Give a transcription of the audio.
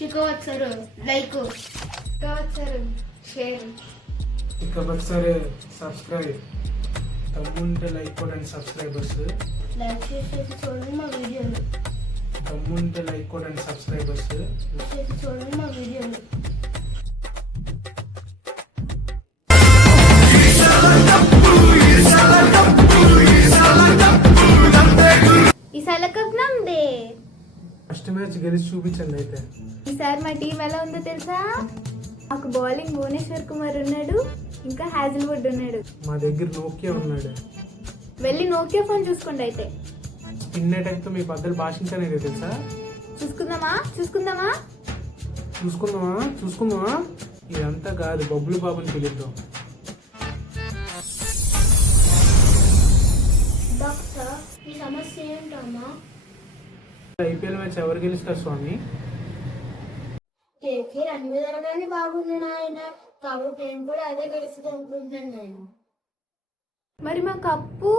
शिकवत sir like शिकवत sir share शिकवत सर సబ్స్క్రైబ్ తమ్ముంటే లైక్ కొట్టండి సబ్స్క్రైబర్స్ లైక్ చేసి చూడండి మా వీడియోలు తమ్ముంటే లైక్ కొట్టండి సబ్స్క్రైబర్స్ చేసి చూడండి మా వీడియోలు ఈసారి కప్ నమ్దే ఫస్ట్ మ్యాచ్ గెలిచి చూపించండి అయితే ఈసారి మా టీం ఎలా ఉందో తెలుసా? మాకు బౌలింగ్ భువనేశ్వర్ కుమార్ ఉన్నాడు, ఇంకా హ్యాజిల్వుడ్ ఉన్నాడు. మా దగ్గర నోకియా ఉన్నాడు. వెళ్ళి నోకియా ఫోన్ చూసుకోండి అయితే. స్పిన్ అటాక్ తో మీ బద్దలు భాషించలేదు తెలుసా? చూసుకుందామా చూసుకుందామా చూసుకుందామా చూసుకుందామా ఇదంతా కాదు, బబ్బులు బాబుని పిలుద్దాం. డాక్టర్ ఈ సమస్య ఏంటమ్మా? ఐపీఎల్ మ్యాచ్ ఎవరు గెలుస్తారు స్వామి? కేకే అన్ని విధాలుగానే బాగుంది నాయన, కాబట్టి నేను కూడా అదే గెలుస్తుంది అనుకుంటున్నాను నేను. మరి మా కప్పు